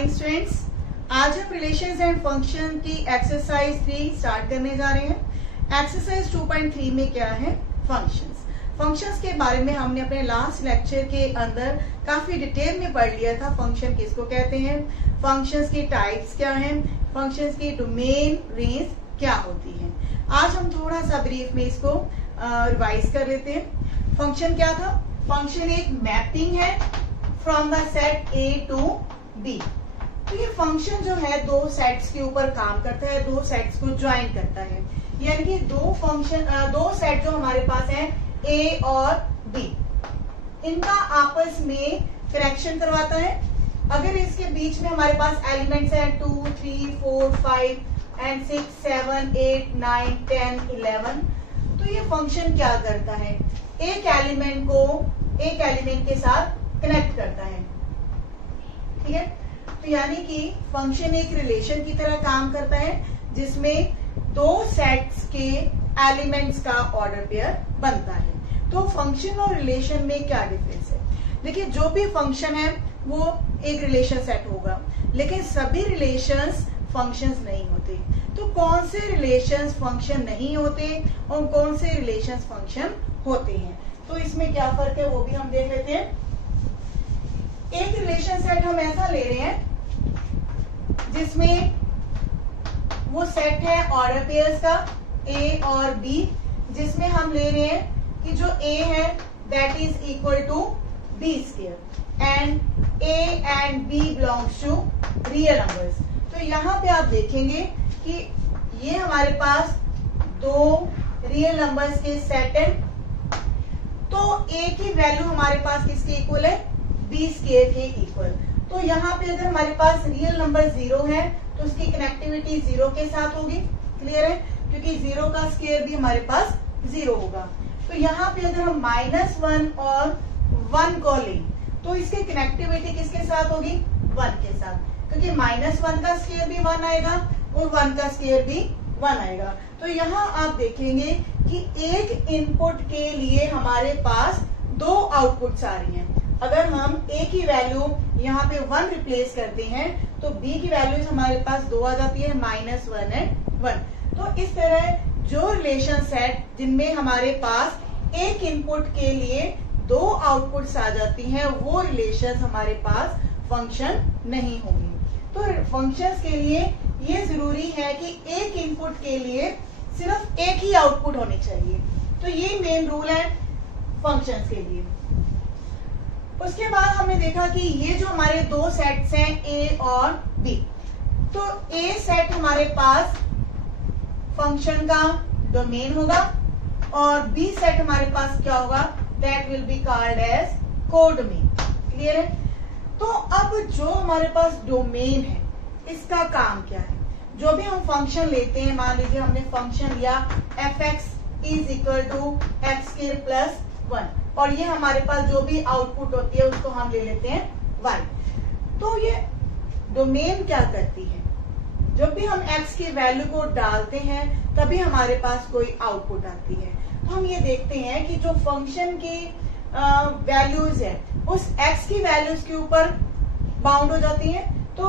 Morning students, आज हम relations and function की एक्सरसाइज 3 स्टार्ट करने जा रहे हैं। एक्सरसाइज 2.3 में क्या है? फंक्शंस। फंक्शंस के बारे में हमने अपने लास्ट लेक्चर के अंदर काफी डिटेल में पढ़ लिया था। फंक्शन किसको कहते हैं, फंक्शंस की टाइप्स क्या हैं, फंक्शंस की डोमेन रेंज क्या होती है। आज हम थोड़ा सा ब्रीफ में इसको रिवाइज कर लेते हैं। फंक्शन क्या था? फंक्शन एक मैपिंग है from the set A to B। तो ये फंक्शन जो है दो सेट्स के ऊपर काम करता है, दो सेट्स को ज्वाइन करता है। यानी कि दो सेट जो हमारे पास है A और B, इनका आपस में कनेक्शन करवाता है। अगर इसके बीच में हमारे पास एलिमेंट्स हैं 2, 3, 4, 5 एंड 6, 7, 8, 9, 10, 11, तो ये फंक्शन क्या करता है? एक एलिमेंट के साथ कनेक्ट करता है। ठीक है, तो यानी कि फंक्शन एक रिलेशन की तरह काम करता है जिसमें दो सेट्स के एलिमेंट्स का ऑर्डर पेयर बनता है। तो फंक्शन और रिलेशन में क्या डिफरेंस है? देखिए, जो भी फंक्शन है वो एक रिलेशन सेट होगा, लेकिन सभी रिलेशंस फंक्शंस नहीं होते। तो कौन से रिलेशंस फंक्शन नहीं होते और कौन से रिलेशंस फंक्शन होते हैं, तो इसमें क्या फर्क है वो भी हम देख लेते हैं। एक रिलेशन सेट हम ऐसा ले रहे हैं जिसमें वो सेट है ऑर्डर पेयर्स का A और B, जिसमें हम ले रहे हैं कि जो A है that is equal to B square and A and B belongs to real numbers. तो यहाँ पे आप देखेंगे कि ये हमारे पास दो रियल नंबर्स के सेट है। तो A की वैल्यू हमारे पास किसके इक्वल है? B स्क्वायर के इक्वल। तो यहाँ पे अगर हमारे पास रियल नंबर 0 है तो उसकी कनेक्टिविटी 0 के साथ होगी। क्लियर है? क्योंकि 0 का स्क्वायर भी हमारे पास 0 होगा। तो यहाँ पे अगर हम -1 और 1 को लें तो इसकी कनेक्टिविटी किसके साथ होगी? 1 के साथ, क्योंकि -1 का स्क्वायर भी 1 आएगा और 1 का स्क्वायर भी 1 आएगा। तो यहाँ आप देखेंगे कि एक इनपुट के लिए हमारे पास दो आउटपुट्स आ रही हैं। अगर हम A की वैल्यू यहाँ पे 1 रिप्लेस करते हैं तो B की वैल्यूज हमारे पास 2 आ जाती है, -1 एंड 1। तो इस तरह जो रिलेशन सेट जिनमें हमारे पास एक इनपुट के लिए दो आउटपुट्स आ जाती हैं, वो रिलेशन हमारे पास फंक्शन नहीं होंगे। तो फंक्शंस के लिए ये जरूरी है कि एक इनपुट के लिए सिर्फ एक ही आउटपुट होनी चाहिए। तो ये मेन रूल है फंक्शंस के लिए। उसके बाद हमने देखा कि ये जो हमारे दो सेट्स हैं A और B, तो A सेट हमारे पास फंक्शन का डोमेन होगा और B सेट हमारे पास क्या होगा? That will be called as codomain. Clear है? तो अब जो हमारे पास डोमेन है इसका काम क्या है? जो भी हम फंक्शन लेते हैं, मान लीजिए हमने फंक्शन लिया f(x) is equal to x² plus 1 और ये हमारे पास जो भी आउटपुट होती है उसको हम ले लेते हैं y। तो ये डोमेन क्या करती है? जब भी हम x की वैल्यू को डालते हैं तभी हमारे पास कोई आउटपुट आती है। तो हम ये देखते हैं कि जो फंक्शन की वैल्यूज है उस x की वैल्यूज के ऊपर बाउंड हो जाती है। तो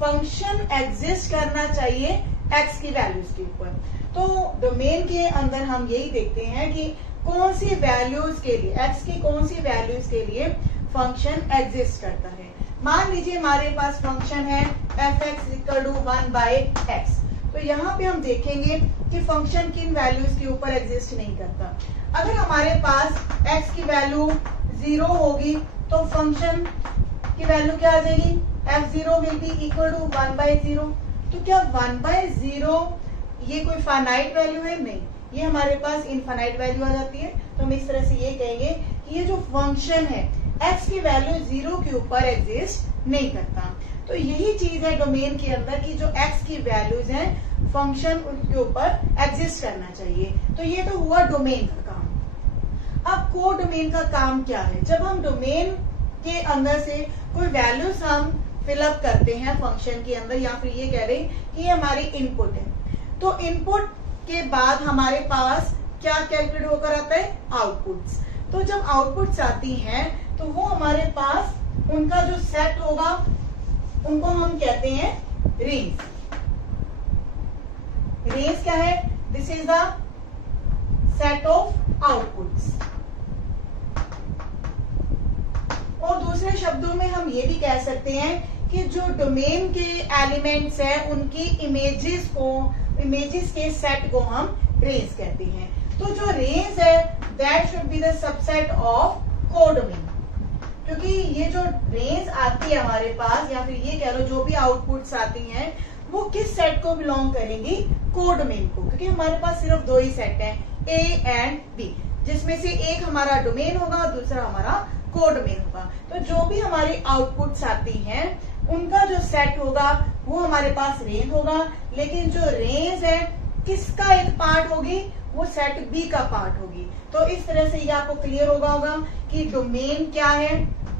फंक्शन एग्जिस्ट करना चाहिए x की वैल्यूज के ऊपर। तो डोमेन के अंदर हम यही देखते हैं कि कौन सी वैल्यूज के लिए, x की कौन सी वैल्यूज के लिए फंक्शन एग्जिस्ट करता है। मान लीजिए हमारे पास फंक्शन है f(x) इक्वल टू 1/x। तो यहाँ पे हम देखेंगे कि फंक्शन किन वैल्यूज के ऊपर एग्जिस्ट नहीं करता। अगर हमारे पास x की वैल्यू 0 होगी तो फंक्शन की वैल्यू क्या आ जाएगी? f0 will be equal to 1/0। तो क्या 1/0 ये कोई फाइनाइट वैल्यू है? नहीं, ये हमारे पास इनफाइनाइट वैल्यू आ जाती है। तो हम इस तरह से ये कहेंगे कि ये जो फंक्शन है x की वैल्यू 0 के ऊपर एग्जिस्ट नहीं करता। तो यही चीज है डोमेन के अंदर कि जो x की वैल्यूज हैं फंक्शन उनके ऊपर एग्जिस्ट करना चाहिए। तो ये तो हुआ डोमेन का काम। अब कोडोमेन का काम क्या है? जब हम डोमेन के अंदर से कोई वैल्यूज हम फिलअप करते हैं फंक्शन के अंदर, या फिर ये कह रहे हैं कि ये हमारी इनपुट है, तो इनपुट के बाद हमारे पास क्या कैलकुलेट होकर आता है? आउटपुट्स। तो जब आउटपुट्स आती हैं तो वो हमारे पास उनका जो सेट होगा उनको हम कहते हैं रेंज। रेंज क्या है? This is the set of outputs. और दूसरे शब्दों में हम ये भी कह सकते हैं कि जो डोमेन के एलिमेंट्स हैं उनकी इमेजेस के सेट को हम रेंज कहते हैं। तो जो रेंज है that should be the subset of codomain, क्योंकि ये जो रेंज आती है हमारे पास, या फिर ये कह लो जो भी आउटपुट्स आती हैं वो किस सेट को बिलोंग करेंगी? कोडोमेन को, क्योंकि हमारे पास सिर्फ दो ही सेट हैं, ए एंड बी, जिसमें से एक हमारा डोमेन होगा, दूसरा हमारा कोडोमेन होगा। तो जो भी हमारी आउटपुट्स आती हैं उनका जो सेट होगा वो हमारे पास रेंज होगा, लेकिन जो रेंज है किसका एक पार्ट होगी? वो सेट बी का पार्ट होगी। तो इस तरह से ये आपको क्लियर होगा कि डोमेन क्या है,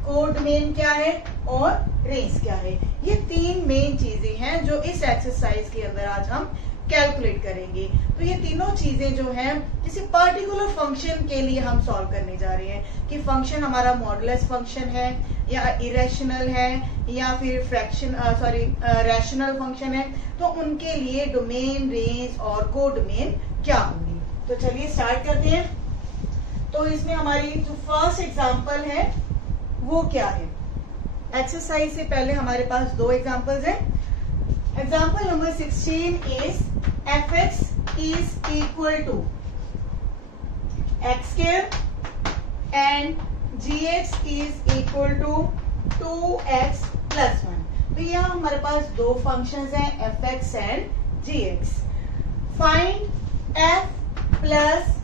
कोडोमेन क्या है और रेंज क्या है। ये तीन मेन चीजें हैं जो इस एक्सरसाइज के अंदर आज हम कैलकुलेट करेंगे। तो ये तीनों चीजें जो हैं किसी पर्टिकुलर फंक्शन के लिए हम सॉल्व करने जा रहे हैं कि फंक्शन हमारा मॉडुलस फंक्शन है या इरेशनल है या फिर रैशनल फंक्शन है। तो उनके लिए डोमेन, रेंज और कोडोमेन क्या होंगी। तो चलिए स्टार्ट करते हैं। तो इसमें हमारी जो फर्स्ट एग्जांपल है वो क्या है? एक्सरसाइज से पहले हमारे पास दो एग्जांपल्स हैं। Example number 16 is fx is equal to x square and gx is equal to 2x plus 1। तो यहाँ हमारे पास दो फंक्शंस हैं fx and gx। Find f plus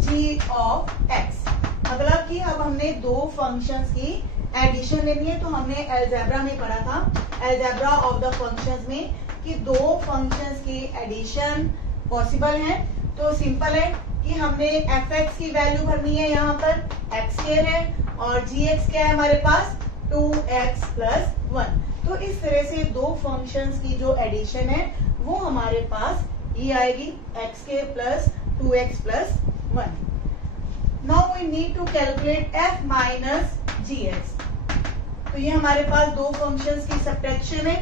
g of x। मतलब कि अब हमने दो फंक्शंस की एडिशन लेनी है। तो हमने अलजेब्रा में पढ़ा था, अलजेब्रा ऑफ द फंक्शंस में, कि दो फंक्शंस की एडिशन पॉसिबल है। तो सिंपल है कि हमने fx की वैल्यू भरनी है, यहाँ पर x स्क्वायर है और gx क्या है हमारे पास? 2x plus 1। तो इस तरह से दो फंक्शंस की जो एडिशन है वो हमारे पास ये आएगी x square plus 2x plus 1। Now we need to calculate f minus gx। तो ये हमारे पास दो फंक्शंस की सब्ट्रैक्शन है।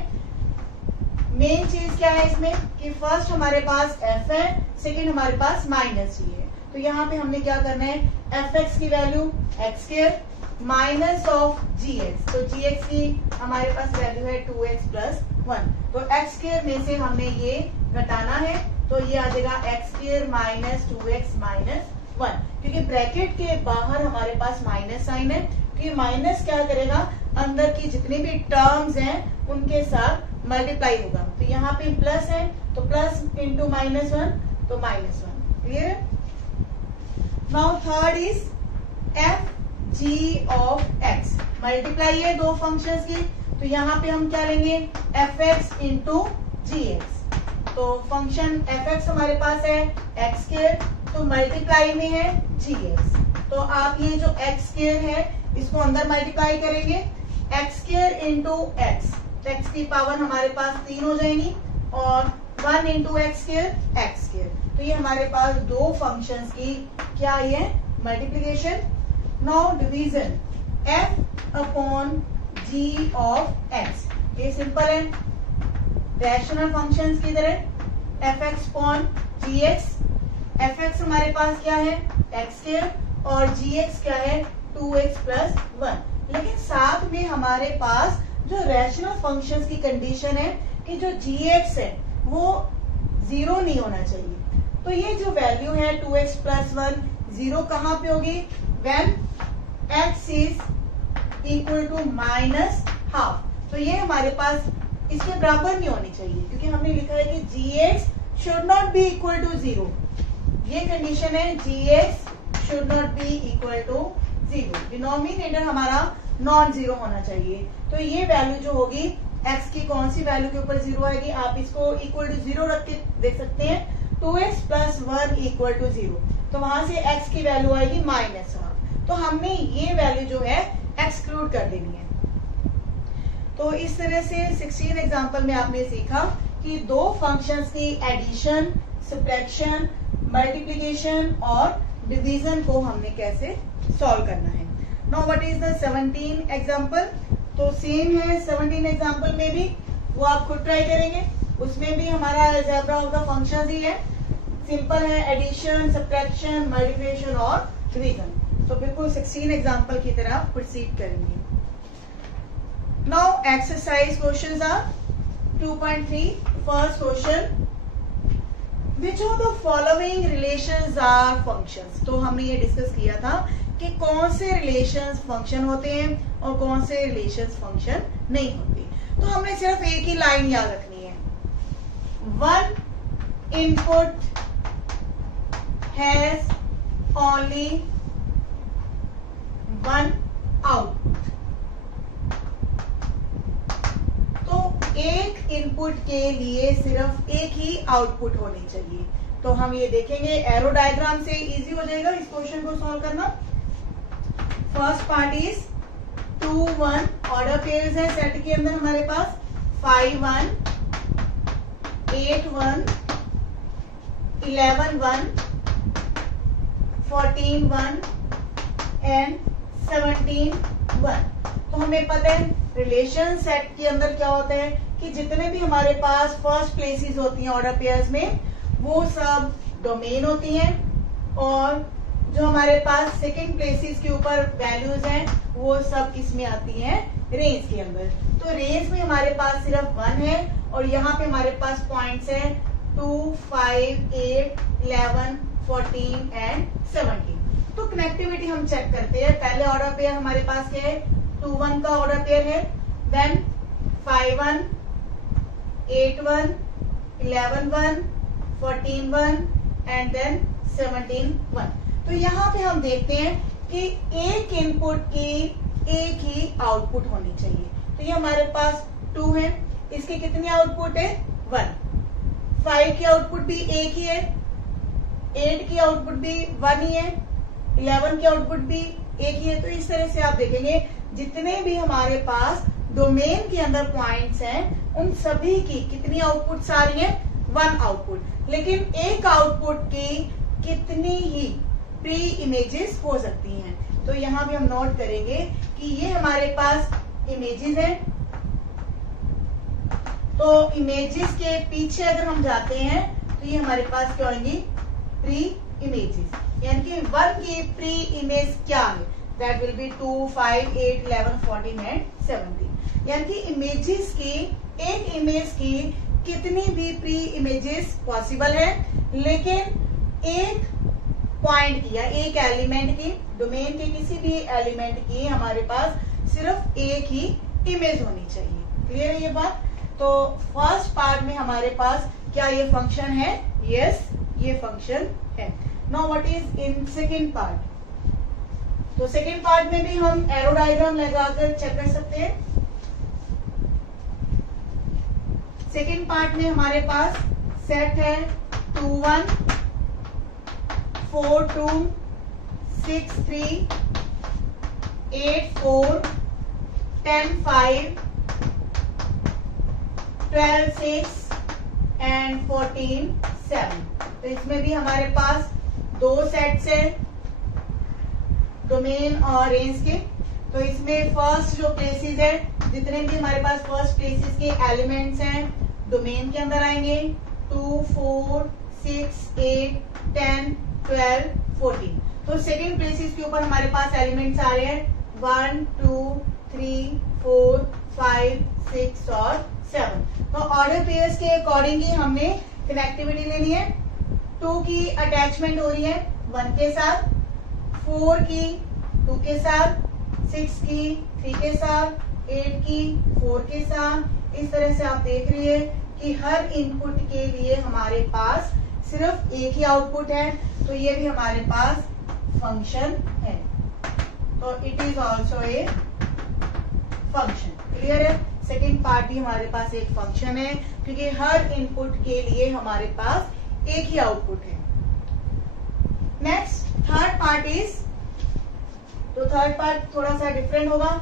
मेन चीज क्या है इसमें कि फर्स्ट हमारे पास f है, सेकंड हमारे पास माइनस g है। तो यहाँ पे हमने क्या करना है? fx की value x square minus of gx। तो gx की हमारे पास वैल्यू है 2x प्लस 1। तो x स्क्वायर में से हमने ये घटाना है, तो ये आ जाएगा x square minus 2x minus 1। क्योंकि ब्रैकेट के बाहर हमारे पास माइनस साइन है, तो ये माइनस क्या करेगा? अंदर की जितनी भी टर्म्स हैं उनके साथ मल्टीप्लाई होगा। तो यहाँ पे प्लस है तो प्लस इंटू माइनस 1 तो minus 1। Clear? Now third is F G of x. Multiply है दो फंक्शंस की, तो यहाँ पे हम क्या लेंगे? एफ एक्स इंटू जी एक्स। तो फंक्शन एफ एक्स हमारे पास है एक्स स्क्वायर, तो मल्टीप्लाई में है जी एक्स। तो आप ये जो एक्स स्क्वायर है इसको अंदर मल्टीप्लाई करेंगे, एक्स स्क्वायर इंटू एक्स, तो एक्स की पावर हमारे पास 3 हो जाएंगी और 1 into x square x square. तो ये हमारे पास दो फंक्शंस की क्या है? Multiplication. Now division f upon g of x। ये सिंपल है, रैशनल फंक्शंस की तरह fx अपॉन gx। fx हमारे पास क्या है? x स्क्वायर और gx क्या है? 2x plus 1। लेकिन साथ में हमारे पास जो रैशनल फंक्शंस की कंडीशन है कि जो gx है वो 0 नहीं होना चाहिए। तो ये जो वैल्यू है 2x प्लस 1 0 कहाँ पे होगी? When x is equal to minus half. तो ये हमारे पास इसके बराबर नहीं होनी चाहिए, क्योंकि हमने लिखा है कि gx should not be equal to 0। ये कंडीशन है, gx should not be equal to 0। Denominator हमारा नॉन 0 होना चाहिए। तो ये वैल्यू जो होगी x की कौन सी वैल्यू के ऊपर 0 आएगी? आप इसको इक्वल टू 0 रख के देख सकते हैं। 2x प्लस 1 इक्वल टू 0, तो वहां से x की वैल्यू आएगी माइनस हाफ। तो हमने ये वैल्यू जो है एक्सक्लूड कर देनी है। तो इस तरह से 16 एग्जांपल में आपने सीखा कि दो फंक्शंस की एडिशन, सब्ट्रैक्शन, मल्टीप्लिकेशन और डिवीजन को हमने कैसे सॉल्व करना है। Now what is the 17 example? तो सेम है 17 एग्जाम्पल में भी, वो आप खुद ट्राई करेंगे। उसमें भी हमारा अलजेब्रा ऑफ द फंक्शंस ही है, सिंपल है, एडिशन, सब्ट्रैक्शन, मल्टीप्लिकेशन और डिवीजन। तो बिल्कुल 16 एग्जाम्पल की तरह प्रोसीड करेंगे। Now exercise questions are 2.3। First question, which of the following relations are functions. तो हमने ये डिस्कस किया था कि कौन से रिलेशंस फंक्शन होते हैं और कौन से रिलेशंस फंक्शन नहीं होते। तो हमने सिर्फ एक ही लाइन याद रखनी है, one input has only one output. तो एक इनपुट के लिए सिर्फ एक ही आउटपुट होनी चाहिए। तो हम ये देखेंगे, एरो डायग्राम से इजी हो जाएगा इस क्वेश्चन को सॉल्व करना। First part is 2 1 order pairs है सेट के अंदर हमारे पास 5 1 8 1 11 1 14 1 एंड 17 1। तो हमें पता है रिलेशन सेट के अंदर क्या होता है कि जितने भी हमारे पास फर्स्ट प्लेसेस होती हैं ऑर्डर पेयर्स में, वो सब डोमेन होती हैं, और जो हमारे पास सेकंड प्लेसेस के ऊपर वैल्यूज हैं वो सब किसमें आती हैं, रेंज के अंदर। तो रेंज में हमारे पास सिर्फ 1 है, और यहाँ पे हमारे पास पॉइंट्स हैं 2 5 8 11 14 एंड 17। तो कनेक्टिविटी हम चेक करते हैं। पहले ऑर्डर पेयर हमारे पास क्या है, 2 1 का ऑर्डर पेयर है, देन 5 1 8 1 11 1 14 1 एंड देन 17 1। तो यहाँ पे हम देखते हैं कि एक इनपुट की एक ही आउटपुट होनी चाहिए। तो ये हमारे पास 2 है, इसके कितने आउटपुट है, 1। 5 की आउटपुट भी एक ही है, 8 की आउटपुट भी 1 ही है, 11 की आउटपुट भी एक ही है। तो इस तरह से आप देखेंगे जितने भी हमारे पास डोमेन के अंदर पॉइंट्स हैं, उन सभी की कितनी आउटपुट आ रही है, 1 आउटपुट। लेकिन एक आउटपुट की कितनी ही प्री इमेजेस हो सकती हैं। तो यहाँ भी हम नोट करेंगे कि ये हमारे पास इमेजेस हैं, तो इमेजेस के पीछे अगर हम जाते हैं तो ये हमारे पास क्या होंगी, प्री इमेजेस, यानी कि 1 की प्री इमेज क्या है, दैट विल बी 2 5 8 11 14 एंड 17। यानी कि इमेजेस की, एक इमेज की कितनी भी प्री इमेजेस पॉसिबल है, लेकिन एक पॉइंट की या एक एलिमेंट की, डोमेन के किसी भी एलिमेंट की हमारे पास सिर्फ एक ही इमेज होनी चाहिए। क्लियर है ये बात। तो फर्स्ट पार्ट में हमारे पास क्या ये फंक्शन है, यस ये फंक्शन है। Now what is in second part. तो सेकेंड पार्ट में भी हम एरो डायग्राम लगाकर चेक कर सकते हैं। सेकेंड पार्ट में हमारे पास सेट है 2 1 4 2 6 3 8 4 10 5 12 6 एंड 14 7। तो इसमें भी हमारे पास 2 सेट्स हैं, डोमेन और रेंज के। तो इसमें फर्स्ट जो प्लेसेस है, जितने भी हमारे पास फर्स्ट प्लेसेस के एलिमेंट्स हैं डोमेन के अंदर आएंगे 2 4 6 8 10 12 14। तो सेकेंड प्लेसेस के ऊपर हमारे पास एलिमेंट्स आ रहे हैं 1 2 3 4 5 6 और 7। तो ऑर्डर पेयर्स के अकॉर्डिंगली हमने कनेक्टिविटी लेनी है। 2 की अटैचमेंट हो रही है 1 के साथ, 4 की 2 के साथ, 6 की 3 के साथ, 8 की 4 के साथ। इस तरह से आप देख रही है कि हर इनपुट के लिए हमारे पास सिर्फ एक ही आउटपुट है। तो ये भी हमारे पास फंक्शन है, तो it is also a function. Clear है। सेकेंड पार्ट भी हमारे पास एक फंक्शन है, क्योंकि हर इनपुट के लिए हमारे पास एक ही आउटपुट है। नेक्स्ट थर्ड पार्ट इज, तो थर्ड पार्ट थोड़ा सा डिफरेंट होगा।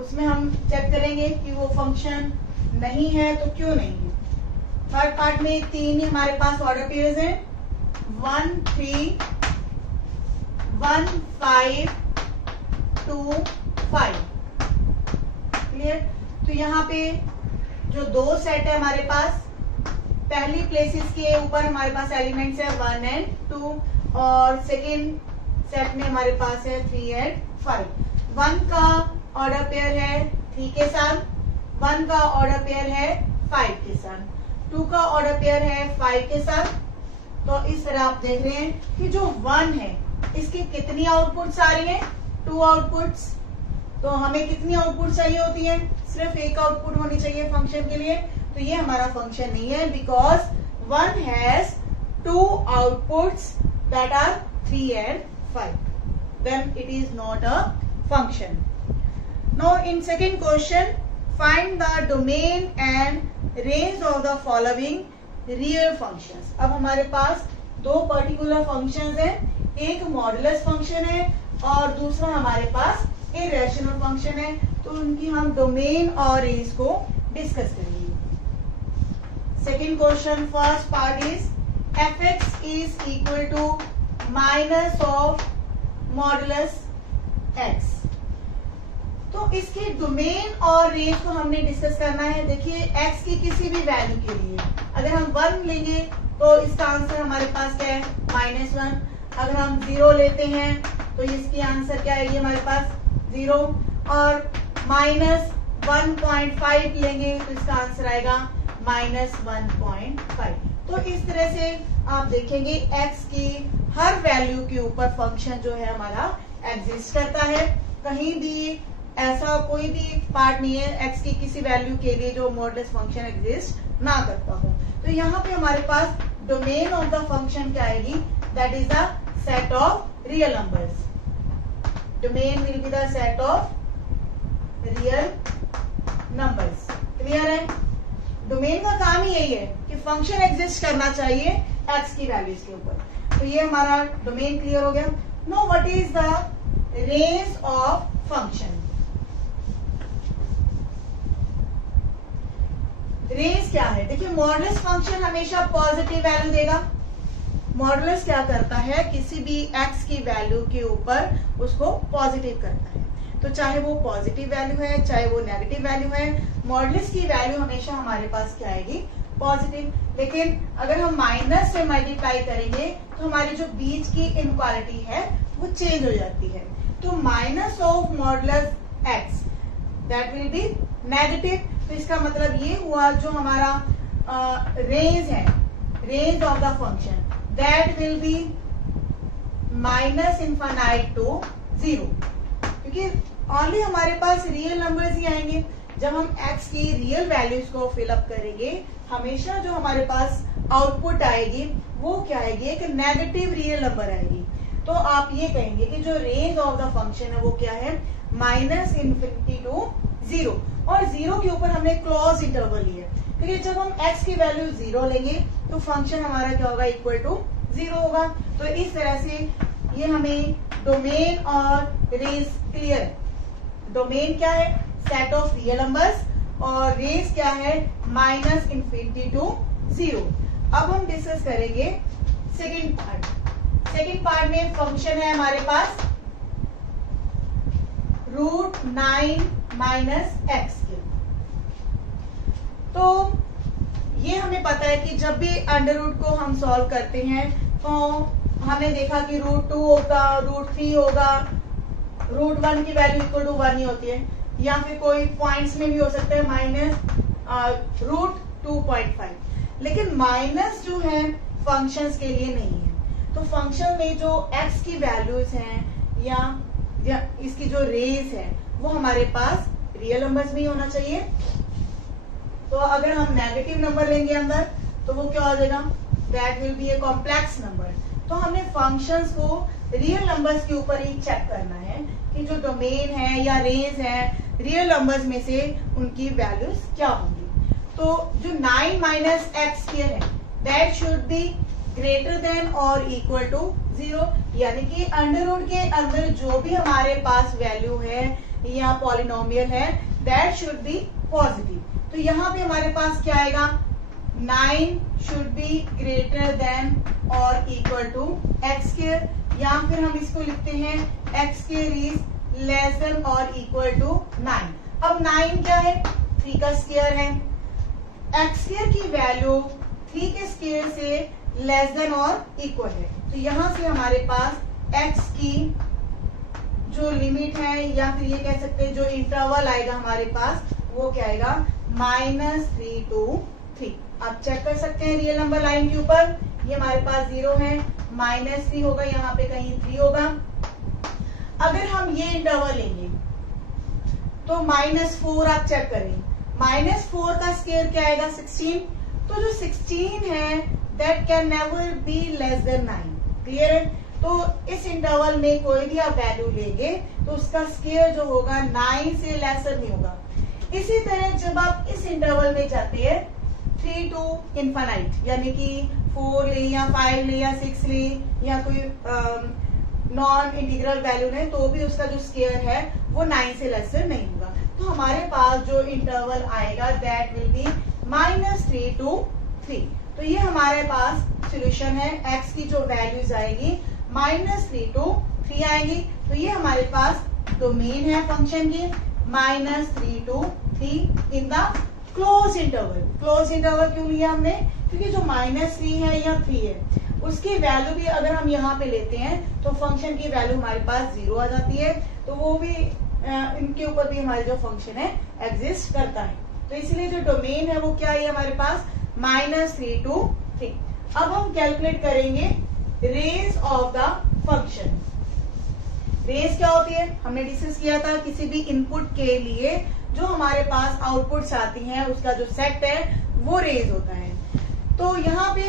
उसमें हम चेक करेंगे कि वो फंक्शन नहीं है तो क्यों नहीं है। थर्ड पार्ट में 3 ही हमारे पास ऑर्डर पेयर्स हैं 1 3 1 5 2 5। क्लियर। तो यहाँ पे जो दो सेट है हमारे पास, पहली प्लेसेस के ऊपर हमारे पास एलिमेंट्स है 1 एंड 2 और सेकेंड सेट में हमारे पास है 3 एंड 5। 1 का ऑर्डर पेयर है 3 के साथ, 1 का ऑर्डर पेयर है 5 के साथ, 2 का ऑर्डर पेयर है 5 के साथ। तो इस तरह आप देख रहे हैं कि जो 1 है इसकी कितनी आउटपुट्स आ रही हैं, 2 आउटपुट्स। तो हमें कितनी आउटपुट चाहिए होती है, सिर्फ एक आउटपुट होनी चाहिए फंक्शन के लिए। तो ये हमारा फंक्शन नहीं है, because 1 has 2 outputs that are 3 and 5, then it is not a function. Now in second question, find the domain and range of the following real functions. अब हमारे पास दो पर्टिकुलर फंक्शंस हैं, एक मॉडुलस फंक्शन है और दूसरा हमारे पास इरेशनल फंक्शन है। तो उनकी हम डोमेन और रेंज को डिस्कस करेंगे। Second question, first part is fx is equal to minus of modulus x। तो इसके डोमेन और रेंज को हमने डिस्कस करना है। देखिए x की किसी भी वैल्यू के लिए अगर हम 1 लेंगे तो इसका आंसर हमारे पास क्या है, -1। अगर हम 0 लेते हैं तो इसकी आंसर क्या आएगी हमारे पास 0, और -1.5 लेंगे तो इसका आंसर आएगा -1.5। तो इस तरह से आप देखेंगे x की हर वैल्यू के ऊपर फंक्शन जो है हमारा एग्जिस्ट करता है। कहीं भी ऐसा कोई भी पार्ट नहीं है x की किसी वैल्यू के लिए जो मॉडुलस फंक्शन एग्जिस्ट ना करता हो। तो यहाँ पे हमारे पास डोमेन ऑफ द फंक्शन क्या आएगी, that is the set of real numbers. Domain will be the set of real numbers. Clear है। डोमेन का काम ही यही है कि फंक्शन एग्जिस्ट करना चाहिए x की वैल्यूज के ऊपर। तो ये हमारा डोमेन क्लियर हो गया। Know what is the range of function. Range क्या है, देखिए मॉडुलस फंक्शन हमेशा पॉजिटिव वैल्यू देगा। मॉडुलस क्या करता है, किसी भी x की वैल्यू के ऊपर उसको पॉजिटिव करता है। तो चाहे वो पॉजिटिव वैल्यू है चाहे वो नेगेटिव वैल्यू है, मॉडुलस की वैल्यू हमेशा हमारे पास क्या आएगी, पॉजिटिव। लेकिन अगर हम माइनस से मल्टीप्लाई करेंगे तो हमारी जो बीच की इनक्वालिटी है वो चेंज हो जाती है। तो minus of modulus x that will B negative. तो इसका मतलब ये हुआ जो हमारा रेंज है, range of the function that will B -∞ to 0, क्योंकि ओनली हमारे पास रियल नंबर्स ही आएंगे। जब हम x की रियल वैल्यूज को फिलअप करेंगे हमेशा जो हमारे पास आउटपुट आएगी वो क्या आएगी, एक नेगेटिव रियल नंबर आएगी। तो आप ये कहेंगे कि जो रेंज ऑफ द फंक्शन है वो क्या है, -∞ to 0। और 0 के ऊपर हमने क्लोज इंटरवल लिया, क्योंकि जब हम x की वैल्यू 0 लेंगे तो फंक्शन हमारा क्या होगा, इक्वल टू 0 होगा। तो इस तरह से ये हमें डोमेन और रेंज क्लियर। डोमेन क्या है, सेट ऑफ रियल नंबर्स, और रेंज क्या है, -∞ to 0। अब हम डिस्कस करेंगे सेकेंड पार्ट। सेकेंड पार्ट में फंक्शन है हमारे पास √9 - x। तो ये हमें पता है कि जब भी अंडर रूट को हम सॉल्व करते हैं तो हमने देखा कि √2 होगा, √3 होगा, √1 की वैल्यू इक्वल टू 1 ही होती है, या फिर कोई पॉइंट्स में भी हो सकता है -√2.5। लेकिन माइनस जो है फंक्शंस के लिए नहीं है। तो फंक्शन में जो x की वैल्यूज हैं या इसकी जो रेंज है वो हमारे पास रियल नंबर्स में ही होना चाहिए। तो अगर हम नेगेटिव नंबर लेंगे अंदर तो वो क्या हो जाएगा, that will B a complex number. तो हमने फंक्शंस को रियल नंबर्स के ऊपर ही चेक करना है कि जो डोमेन है या रेंज है रियल नंबर्स में से उनकी वैल्यूज क्या होंगी। तो जो 9 - x है that should be greater than और इक्वल टू 0, यानी कि अंडर रूट के अंदर जो भी हमारे पास वैल्यू है या पॉलिनोमियल है दैट शुड बी पॉजिटिव। तो यहाँ पे हमारे पास क्या आएगा, 9 शुड बी ग्रेटर देन और इक्वल टू x², या फिर हम इसको लिखते हैं x² इज लेस देन और इक्वल टू 9। अब 9 क्या है, 3 का स्क्वायर है। एक्स स्क्वायर की वैल्यू 3 के स्क्वायर से लेस देन और इक्वल है, तो यहां से हमारे पास एक्स की जो लिमिट है या फिर ये कह सकते हैं जो इंटरवल आएगा हमारे पास वो क्या आएगा, -3 to 3। आप चेक कर सकते हैं रियल नंबर लाइन के ऊपर, ये हमारे पास 0 है, -3 होगा, यहाँ पे कहीं 3 होगा। अगर हम ये इंटरवल लेंगे तो -4 आप चेक करें, -4 का स्क्वायर क्या आएगा, 16। तो जो 16 है that can never be less than 9। Clear है? तो इस इंटरवल में कोई भी आप वैल्यू लेंगे तो उसका स्क्वायर जो होगा 9 से लेसर नहीं होगा। इसी तरह जब आप इस इंटरवल में जाते हैं 3 to इनफाइनाइट, यानी कि 4 ले या 5 ले या 6 ले या कोई नॉन इंटीग्रल वैल्यू ले, तो भी उसका जो स्क्वायर है वो 9 से लेसर नहीं होगा। तो हमारे पास जो इंटरवल आएगा दैट विल बी -3 to 3। तो ये हमारे पास सोल्यूशन है। एक्स की जो वैल्यूज आएगी -3 to 3 आएगी, तो ये हमारे पास डोमेन है फंक्शन की -3 to 3 in the close interval. Close interval क्यों लिया हमने, क्योंकि जो -3 है या 3 है उसकी वैल्यू भी अगर हम यहाँ पे लेते हैं तो फंक्शन की वैल्यू हमारे पास 0 आ जाती है, तो वो भी इनके ऊपर भी हमारे जो फंक्शन है एग्जिस्ट करता है। तो इसलिए जो डोमेन है वो क्या है हमारे पास -3 to 3। अब हम कैलकुलेट करेंगे range of the function. Range क्या होती है, हमने डिस्कस किया था, किसी भी इनपुट के लिए जो हमारे पास आउटपुट्स आती हैं उसका जो सेट है वो रेंज होता है। तो यहाँ पे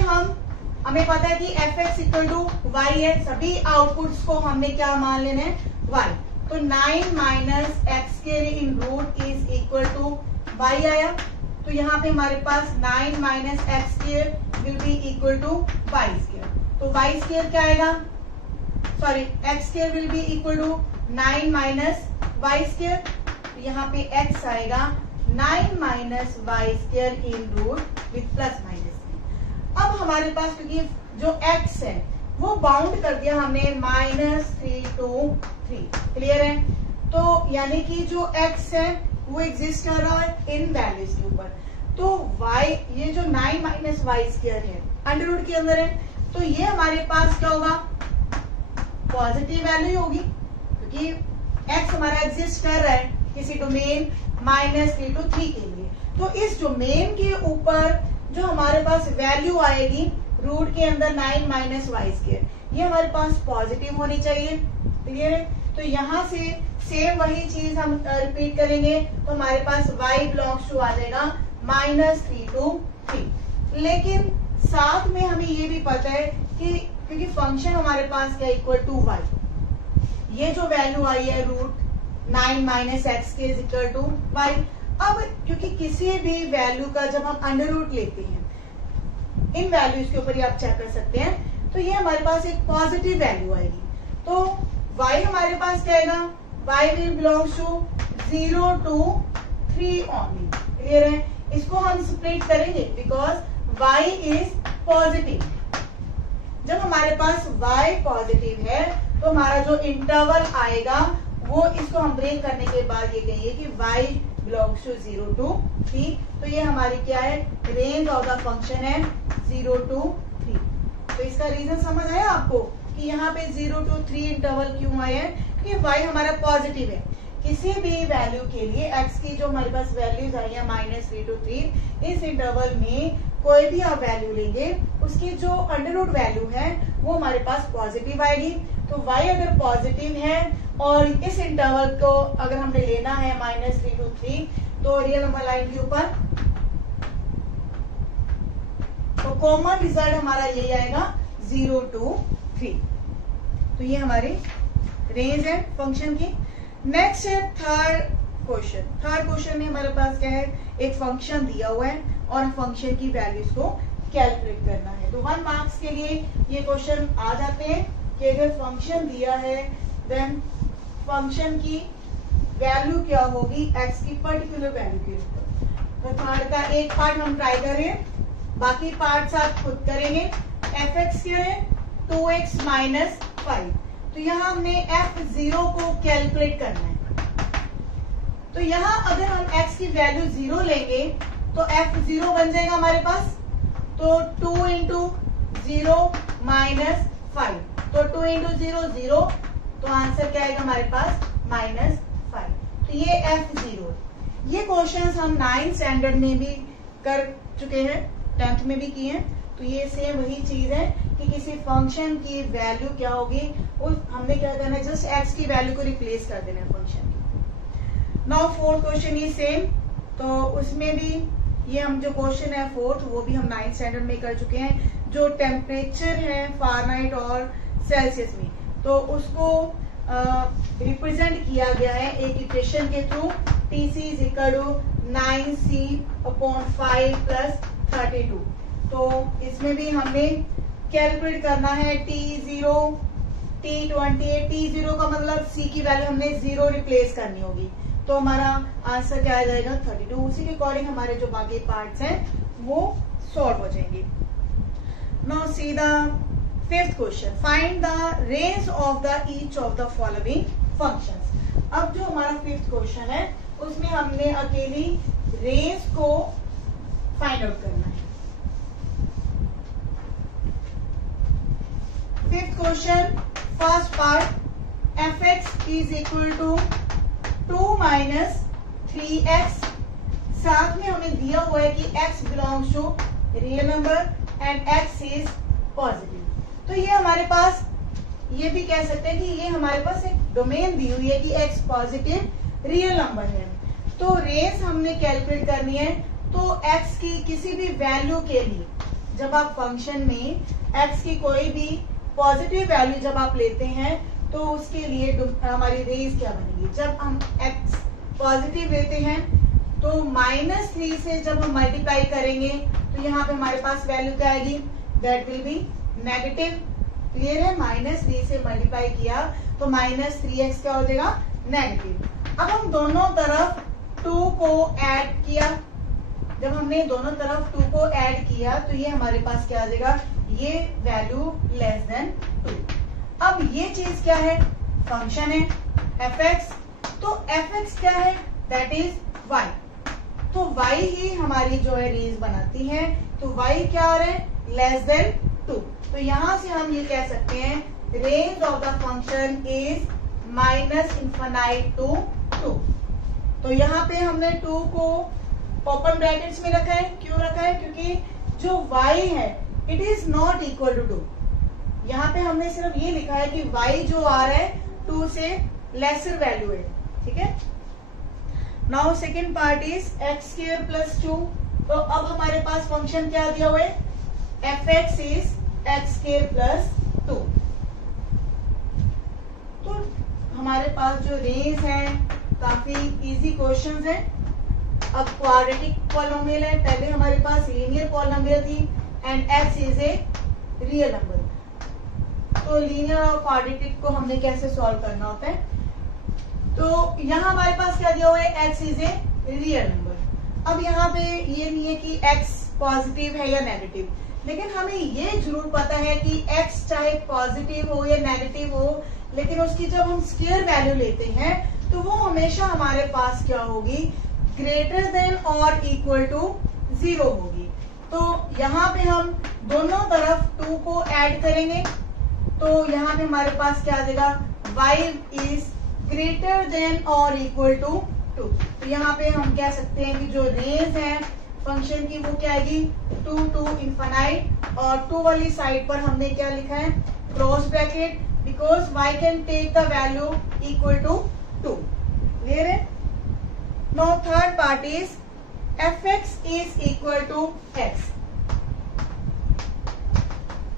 हमें पता है कि fx = y है, सभी आउटपुट्स को हमने क्या मान लेना है, y। तो 9 - x² in root is equal to y आया, तो यहाँ पे हमारे पास 9 - x² will be equal to y²। तो y² क्या आएगा, sorry x² will be equal to 9 - y²। तो यहाँ पे x आएगा 9 - y² in root with plus minus. अब हमारे पास क्योंकि जो x है वो बाउंड कर दिया हमने -3 to 3। क्लियर है? तो यानी कि जो x है वो एग्जिस्ट कर रहा है इन वैल्यूज के ऊपर। तो y, ये जो 9 - y² है अंडर रूट के अंदर है, तो ये हमारे पास क्या होगा, पॉजिटिव वैल्यू होगी, क्योंकि x हमारा एग्जिस्ट कर रहा है किसी डोमेन -3 to 3 के लिए। तो इस डोमेन के ऊपर जो हमारे पास वैल्यू आएगी रूट के अंदर 9 - y², ये हमारे पास पॉजिटिव होनी चाहिए। क्लियर है? तो यहाँ से सेम वही चीज हम रिपीट करेंगे, तो हमारे पास y बिलोंग्स टू आ जाएगा -3 to 3। लेकिन साथ में हमें ये भी पता है कि क्योंकि फंक्शन हमारे पास क्या इक्वल टू y, ये जो वैल्यू आई है root 9 - x² equal to y। अब क्योंकि किसी भी वैल्यू का जब हम अंडर रूट लेते हैं, इन वैल्यूज के ऊपर ही आप चेक कर सकते हैं, तो ये हमारे पास एक पॉजिटिव वैल्यू आएगी। तो y हमारे पास क्या आएगा, y will belongs to 0 to 3 only. Clear है? इसको हम स्प्लिट करेंगे बिकॉज y इज पॉजिटिव। जब हमारे पास y पॉजिटिव है तो हमारा जो इंटरवल आएगा वो इसको हम ब्रेक करने के बाद ये कहिए कि y बिलोंग्स टू 0 to 3। तो ये हमारी क्या है, रेंज ऑफ द फंक्शन है 0 to 3। तो इसका रीजन समझ आया आपको कि यहाँ पे 0 to 3 इंटरवल क्यों आया है, क्योंकि y हमारा पॉजिटिव है। किसी भी वैल्यू के लिए x की जो हमारे पास वैल्यूज आई है -3 to 3, इस इंटरवल में कोई भी आप वैल्यू लेंगे उसकी जो अंडर रूट वैल्यू है वो हमारे पास पॉजिटिव आएगी। तो y अगर पॉजिटिव है और इस इंटरवल को अगर हमने लेना है -3 to 3, तो रियल नंबर लाइन के ऊपर तो कॉमन रिजल्ट हमारा यही आएगा 0 to 3। तो ये हमारी रेंज है फंक्शन की। नेक्स्ट है थर्ड क्वेश्चन। थर्ड क्वेश्चन में हमारे पास क्या है, एक फंक्शन दिया हुआ है और फंक्शन की वैल्यूज को कैलकुलेट करना है। तो 1 मार्क्स के लिए ये क्वेश्चन आ जाते हैं कि अगर फंक्शन दिया है देन फंक्शन की वैल्यू क्या होगी x की पर्टिकुलर वैल्यू के ऊपर। तो थर्ड का एक पार्ट हम ट्राई करें, बाकी पार्ट्स आप खुद करेंगे। fx क्या है, 2x - 5। तो यहाँ हमने f0 को कैलकुलेट करना है। तो यहाँ अगर हम x की वैल्यू 0 लेंगे तो f 0 बन जाएगा हमारे पास। तो 2 इंटू 0 माइनस 5, तो 2 इंटू 0 0, तो आंसर क्या आएगा हमारे पास -5। तो ये f0। ये क्वेश्चंस हम 9th स्टैंडर्ड में भी कर चुके हैं, 10th में भी किए हैं। तो ये सेम वही चीज है कि किसी फंक्शन की वैल्यू क्या होगी, उस हमने क्या करना है, जस्ट x की वैल्यू को रिप्लेस कर देना है फंक्शन की। Now fourth question is same, तो उसमें भी ये हम जो क्वेश्चन है फोर्थ, वो भी हम 9th स्टैंडर्ड में कर चुके हैं। जो टेम्परेचर है फारेनहाइट और सेल्सियस में, तो उसको रिप्रेजेंट किया गया है एक इक्वेशन के through, TC is equal to 9C/5 + 32। तो इसमें भी हमने कैलकुलेट करना है T0, T20। T0 का मतलब C की वैल्यू हमने 0 रिप्लेस करनी होगी, तो हमारा आंसर क्या आ जाएगा 32। उसी के अकॉर्डिंग हमारे जो बाकी पार्ट्स हैं वो सॉल्व हो जाएंगे। Now see the fifth question, find the range of the each of the following functions. अब जो हमारा फिफ्थ क्वेश्चन है उसमें हमने अकेली रेंज को फाइंड आउट करना है। Fifth question, first part, f(x) is equal to 2 - 3x। साथ में हमें दिया हुआ है कि x belongs to real number and x is positive. तो ये हमारे पास, ये भी कह सकते हैं कि ये हमारे पास एक डोमेन दी हुई है कि x पॉजिटिव रियल नंबर है। तो रेंज हमने कैलकुलेट करनी है, तो x की किसी भी वैल्यू के लिए जब आप फंक्शन में x की कोई भी पॉजिटिव वैल्यू जब आप लेते हैं तो उसके लिए हमारी रेंज क्या बनेगी। जब हम x पॉजिटिव लेते हैं तो -3 से जब हम मल्टीप्लाई करेंगे तो यहाँ पे हमारे पास वैल्यू क्या आएगी, that will B negative. Clear है, -3 से मल्टीप्लाई किया तो -3x क्या हो जाएगा, नेगेटिव। अब हम दोनों तरफ 2 को ऐड किया, जब हमने दोनों तरफ 2 को ऐड किया तो ये हमारे पास क्या आ जाएगा, ये वैल्यू <2। अब ये चीज क्या है, फंक्शन है f(x), तो f(x) क्या है, दैट इज y। तो y ही हमारी जो है रेंज बनाती है, तो y क्या आ रहा है, <2। तो यहां से हम ये कह सकते हैं range of the function is -∞ to 2। तो यहाँ पे हमने 2 को ओपन ब्रैकेट्स में रखा है, क्यों रखा है, क्योंकि जो y है it is not equal to 2। यहाँ पे हमने सिर्फ ये लिखा है कि y जो आ रहा है 2 से लेसर वैल्यू है, ठीक है। Now second part is x² + 2। तो अब हमारे पास फंक्शन क्या दिया हुआ है, f(x) इज x² + 2। तो हमारे पास जो रेंज है काफी इजी क्वेश्चंस है। अब क्वाड्रेटिक पॉलिनोमियल है, पहले हमारे पास लीनियर पॉलिनोमियल थी and x is a real number. तो लीनियर और क्वाड्रेटिक को हमने कैसे सॉल्व करना होता है, तो यहाँ हमारे पास क्या दिया हुआ है, x is a real number. अब यहाँ पे ये नहीं है कि x पॉजिटिव है या नेगेटिव, लेकिन हमें ये जरूर पता है कि x चाहे पॉजिटिव हो या नेगेटिव हो, लेकिन उसकी जब हम स्क्वायर वैल्यू लेते हैं तो वो हमेशा हमारे पास क्या होगी, ग्रेटर देन और इक्वल टू 0 होगी। तो यहाँ पे हम दोनों तरफ 2 को ऐड करेंगे, तो यहाँ पे हमारे पास क्या आ जाएगा, y इज ग्रेटर देन और इक्वल टू 2। तो यहाँ पे हम कह सकते हैं कि जो रेंज है फंक्शन की वो क्या आएगी, 2 to ∞, और 2 वाली साइड पर हमने क्या लिखा है, close bracket, because y can take the value equal to 2। Clear है। Now third part is f(x) is equal to x।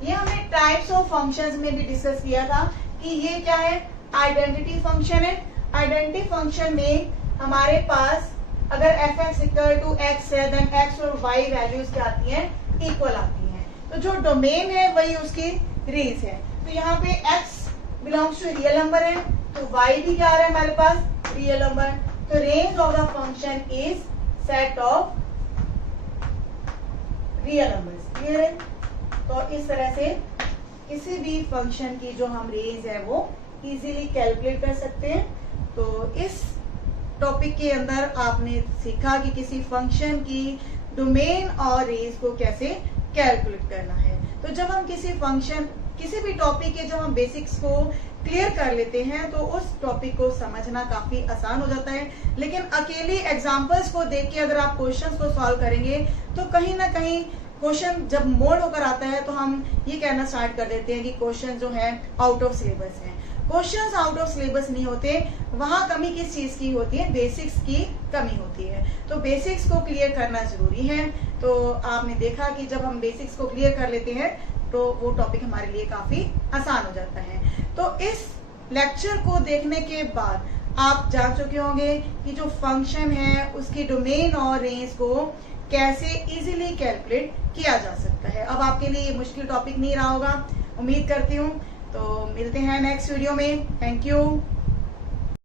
ये हमने टाइप्स ऑफ फंक्शंस में भी डिस्कस किया था कि ये क्या है, आइडेंटिटी फंक्शन है। आइडेंटिटी फंक्शन में हमारे पास अगर f(x) इक्वल टू x है, देन x और y वैल्यूज क्या आती हैं, इक्वल आती हैं। तो जो डोमेन है वही उसकी रेंज है। तो यहाँ पे x belongs to real number है, तो y भी क्या आ रहा है हमारे पास, रियल नंबर। तो range of the function is set of real numbers. Clear है। तो इस तरह से किसी भी फंक्शन की जो हम रेंज है वो इजीली कैलकुलेट कर सकते हैं। तो इस टॉपिक के अंदर आपने सीखा कि किसी फंक्शन की डोमेन और रेंज को कैसे कैलकुलेट करना है। तो जब हम किसी भी टॉपिक के जब हम बेसिक्स को क्लियर कर लेते हैं तो उस टॉपिक को समझना काफी आसान हो जाता है। लेकिन अकेले एग्जांपल्स को देख के अगर आप क्वेश्चंस को सॉल्व करेंगे तो कहीं ना कहीं क्वेश्चन जब मोड होकर आता है तो हम ये कहना स्टार्ट कर देते हैं कि क्वेश्चन जो है आउट ऑफ सिलेबस है। क्वेश्चंस आउट ऑफ सिलेबस नहीं होते, वहां कमी किस चीज की होती है, बेसिक्स की कमी होती है। तो बेसिक्स को क्लियर करना जरूरी है। तो आपने देखा कि जब हम बेसिक्स को क्लियर कर लेते हैं तो वो टॉपिक हमारे लिए काफी आसान हो जाता है। तो इस लेक्चर को देखने के बाद आप जान चुके होंगे कि जो फंक्शन है उसकी डोमेन और रेंज को कैसे इजीली कैलकुलेट किया जा सकता है। अब आपके लिए ये मुश्किल टॉपिक नहीं रहा होगा, उम्मीद करती हूँ। तो मिलते हैं नेक्स्ट वीडियो में। Thank you.